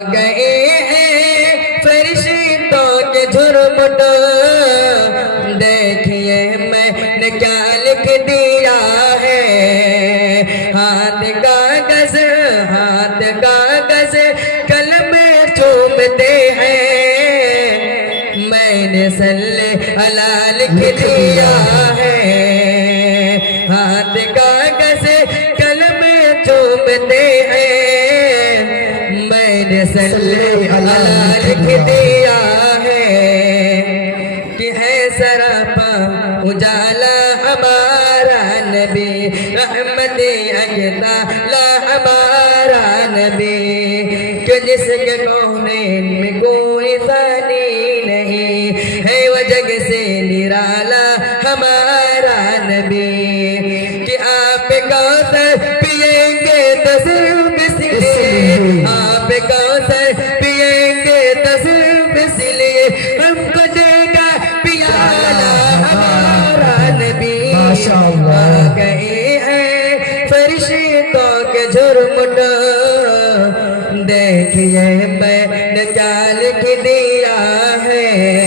گئے ہیں فرشتوں کے جھرمٹ، دیکھیے میں نے کیا لکھ دیا ہے۔ ہاتھ کاغذ قلم چومتے ہیں، میں نے صلی اللہ لکھ دیا ہے۔ ہاتھ کاغذ قلم چومتے ہیں، میں نے صلی اللہ لکھ دیا ہے۔ کہ ہے سراپا اجالا ہمارا نبی، رحمت اجلا ہمارا نبی، کہ جس کے کونین میں کوئی ثانی نہیں ہے، وہ جگ سے نرالا ہمارا نبی۔ کہ آپ کوثر پیئیں گے تو صرف اس لیے، آپ کوثر پیئیں گے تو صرف اس لیے، ہم کو دے گا پیالہ ہمارا نبی۔ آ گئے ہیں فرشتوں کے جھرمٹ، دیکھیے میں نے کیا لکھ دیا ہے۔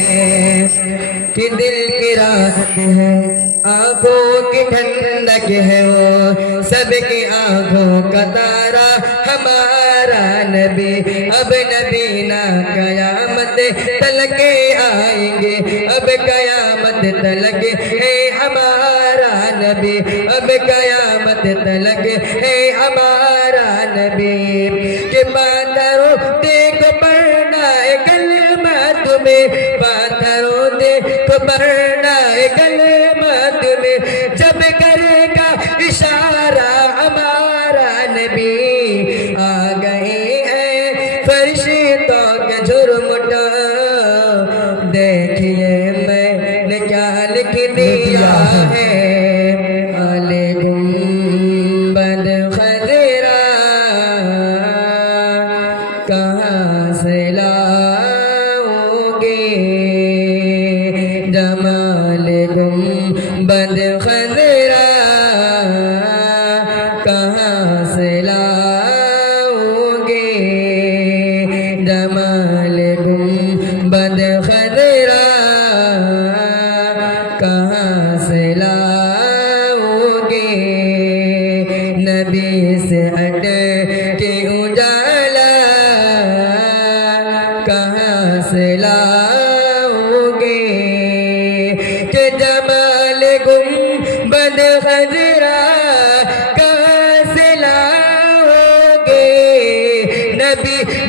کہ دل کی راحت ہے، آنکھوں کی ٹھنڈک ہے، وہ سب کی آنکھوں کا تارا ہمارا نبی۔ اب نبی نہ قیامت تلک آئیں گے، اب قیامت تلک ہے ہمارا نبی، اب قیامت تلک ہے ہمارا نبی۔ کہ پاتھروں دیکھو پڑھنا ہے کلمہ تمہیں، پاتھروں دیکھو پڑھنا ہے کلمہ تمہیں، جب کرے گا اشارہ ہمارا نبی۔ آ گئے ہیں فرشتوں کے جھرمٹ، دیکھیے میں نے کیا لکھ دیا ہے۔ گنبد خضرا کہاں سے لاؤ گے، جمال گنبد خضرا کہاں سے لاؤ گے، جمال گنبد خضرا کہاں سے لاؤ گے۔ نبی سے ہٹ کے اجالا کہاں سے لاؤ گے، کہ جمال گنبد خضرا کہاں سے لاؤ گے۔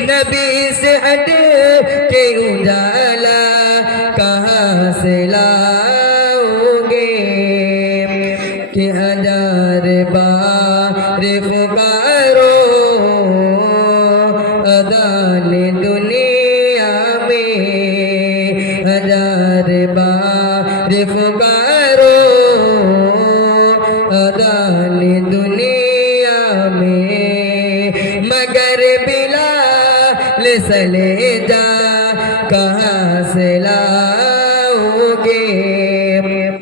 نبی سے ہٹ کے اجالا کہاں سے لاؤ گے۔ کہ ہزار بار پکارو اذان دنیا میں، ہزار بار پکارو اذان دنیا میں، مگر بلال سلے جا کہاں سے لا